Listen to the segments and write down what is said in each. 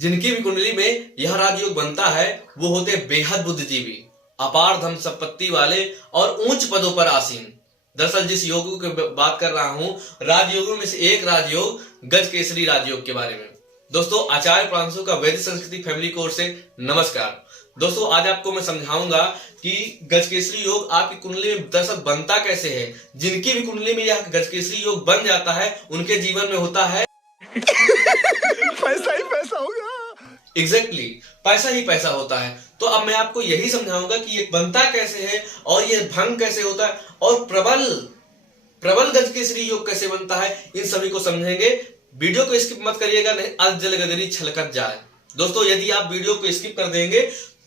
जिनकी भी कुंडली में यह राजयोग बनता है वो होते बेहद बुद्धिजीवी, अपार धन संपत्ति वाले और उच्च पदों पर आसीन। दरअसल जिस योगों की बात कर रहा हूं, राजयोगों में से एक राजयोग गज केसरी राजयोग के बारे में। दोस्तों, आचार्य प्रांशु का वैदिक संस्कृति फैमिली कोर्स से नमस्कार। दोस्तों, आज आपको मैं समझाऊंगा कि गज केसरी योग आपकी कुंडली में दरअसल बनता कैसे है। जिनकी भी कुंडली में यह गज केसरी योग बन जाता है उनके जीवन में होता है पैसा ही पैसा होगा। एग्जैक्टली पैसा ही पैसा होता है। तो अब मैं आपको यही समझाऊंगा कि ये बनता कैसे है और ये भंग कैसे होता है और प्रबल गज केसरी योग कैसे बनता है, इन सभी को समझेंगे। वीडियो को स्किप मत करिएगा, नहीं अजल गगरी छलकत जाए। दोस्तों, यदि आप वीडियो को स्किप कर देंगे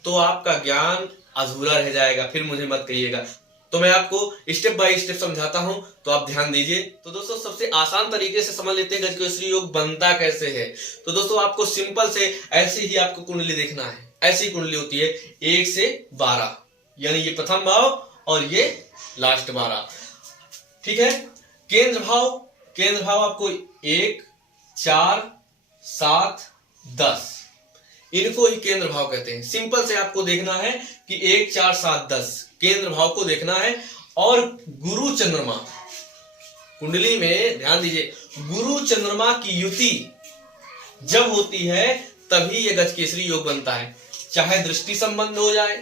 तो आपका ज्ञान अधूरा रह जाएगा, फिर मुझे मत कहिएगा। तो मैं आपको स्टेप बाय स्टेप समझाता हूं, तो आप ध्यान दीजिए। तो दोस्तों, सबसे आसान तरीके से समझ लेते हैं गज केसरी योग बनता कैसे है। तो दोस्तों, आपको सिंपल से ऐसे ही आपको कुंडली देखना है। ऐसी कुंडली होती है 1 से 12, यानी ये प्रथम भाव और ये लास्ट 12। ठीक है। केंद्र भाव आपको 1, 4, 7, 10, इनको ही केंद्र भाव कहते हैं। सिंपल से आपको देखना है कि 1, 4, 7, 10 केंद्र भाव को देखना है। और गुरु चंद्रमा कुंडली में ध्यान दीजिए, गुरु चंद्रमा की युति जब होती है तभी यह गज केसरी योग बनता है। चाहे दृष्टि संबंध हो जाए,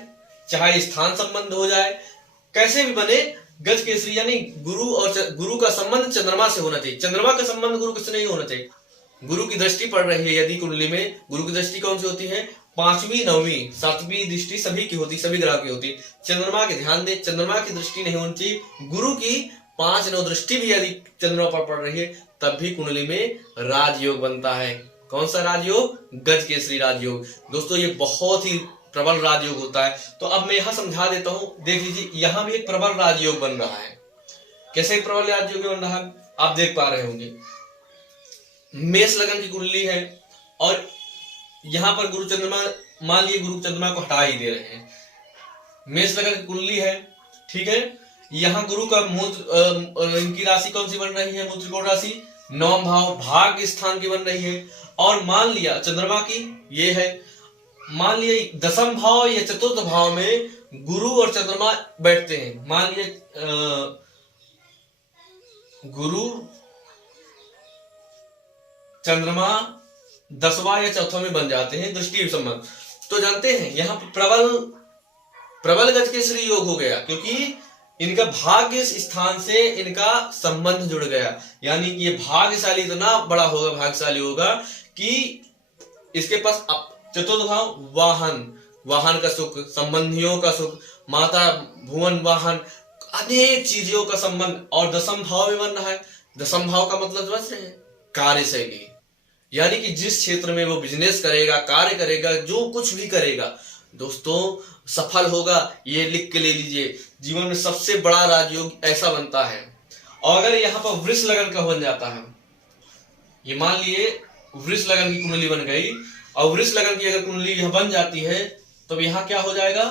चाहे स्थान संबंध हो जाए, कैसे भी बने गज केसरी, यानी गुरु का संबंध चंद्रमा से होना चाहिए। चंद्रमा का संबंध गुरु से नहीं होना चाहिए। गुरु की दृष्टि पड़ रही है यदि कुंडली में, गुरु की दृष्टि कौन सी होती है? 5वीं, 9वीं, 7वीं दृष्टि सभी की होती, सभी ग्रह की होती। चंद्रमा के ध्यान दे, चंद्रमा की दृष्टि नहीं होनी चाहिए। गुरु की 5, 9 दृष्टि भी यदि चंद्रमा पर पड़ रही है तब भी कुंडली में राजयोग बनता है। कौन सा राजयोग? गज केसरी राजयोग। दोस्तों, ये बहुत ही प्रबल राजयोग होता है। तो अब मैं यहां समझा देता हूं। देख लीजिए, यहां भी एक प्रबल राजयोग बन रहा है। कैसे प्रबल राजयोग बन रहा है आप देख पा रहे होंगे। मेष लगन की कुंडली है और यहां पर गुरु चंद्रमा, मान लिए गुरु चंद्रमा को हटा ही दे रहे हैं। मेष लगन की कुंडली है, ठीक है। यहां गुरु का मूत्र, इनकी राशि कौन सी बन रही है? मूत्र त्रिकोण राशि 9 भाव भाग्य स्थान की बन रही है। और मान लिया चंद्रमा की ये है, मान लिया 10म भाव या 4th भाव में गुरु और चंद्रमा बैठते हैं। मान लिया गुरु चंद्रमा 10वां या 4वां में बन जाते हैं दृष्टि संबंध। तो जानते हैं यहां पर प्रबल गज केसरी योग हो गया, क्योंकि इनका भाग्य स्थान से इनका संबंध जुड़ गया। यानी कि ये भाग्यशाली, इतना बड़ा होगा, भाग्यशाली होगा कि इसके पास 4th भाव वाहन का सुख, संबंधियों का सुख, माता भुवन वाहन, अनेक चीजों का संबंध। और 10म भाव में बन रहा है। 10म भाव का मतलब समझ रहे हैं? कार्यशैली, यानी कि जिस क्षेत्र में वो बिजनेस करेगा, कार्य करेगा, जो कुछ भी करेगा दोस्तों सफल होगा। ये लिख के ले लीजिए, जीवन में सबसे बड़ा राजयोग ऐसा बनता है। और अगर यहाँ पर वृष लगन का बन जाता है, ये मान लिए वृष लगन की कुंडली बन गई और वृष लगन की अगर कुंडली यह बन जाती है तो यहाँ क्या हो जाएगा?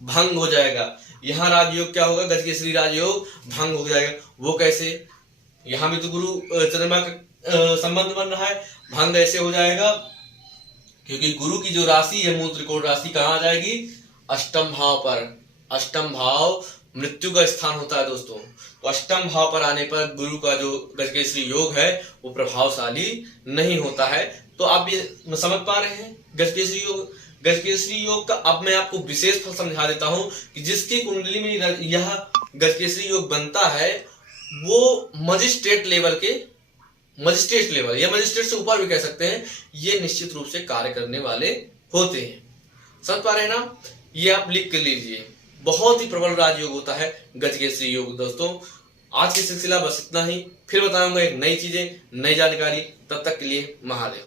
भंग हो जाएगा। यहाँ राजयोग क्या होगा? गज केसरी राजयोग भंग हो जाएगा। वो कैसे? यहाँ भी तो गुरु चंद्रमा का संबंध बन रहा है। भंग ऐसे हो जाएगा क्योंकि गुरु की जो राशि है मूत्र त्रिकोण राशि कहाँ आ जाएगी? 8म भाव पर। 8म भाव मृत्यु का स्थान होता है दोस्तों। तो 8म भाव पर आने पर गुरु का जो गज केसरी योग है वो प्रभावशाली नहीं होता है। तो आप ये समझ पा रहे हैं गज केसरी योग। गज केसरी योग का अब मैं आपको विशेष फल समझा देता हूं कि जिसकी कुंडली में यह गज केसरी योग बनता है वो मजिस्ट्रेट लेवल या मजिस्ट्रेट से ऊपर भी कह सकते हैं, ये निश्चित रूप से कार्य करने वाले होते हैं। समझ पा रहे हैं ना? ये आप लिख के लीजिए। बहुत ही प्रबल राजयोग होता है गज केसरी योग। दोस्तों, आज की सिलसिला बस इतना ही। फिर बताऊंगा एक नई चीजें, नई जानकारी। तब तक के लिए महादेव।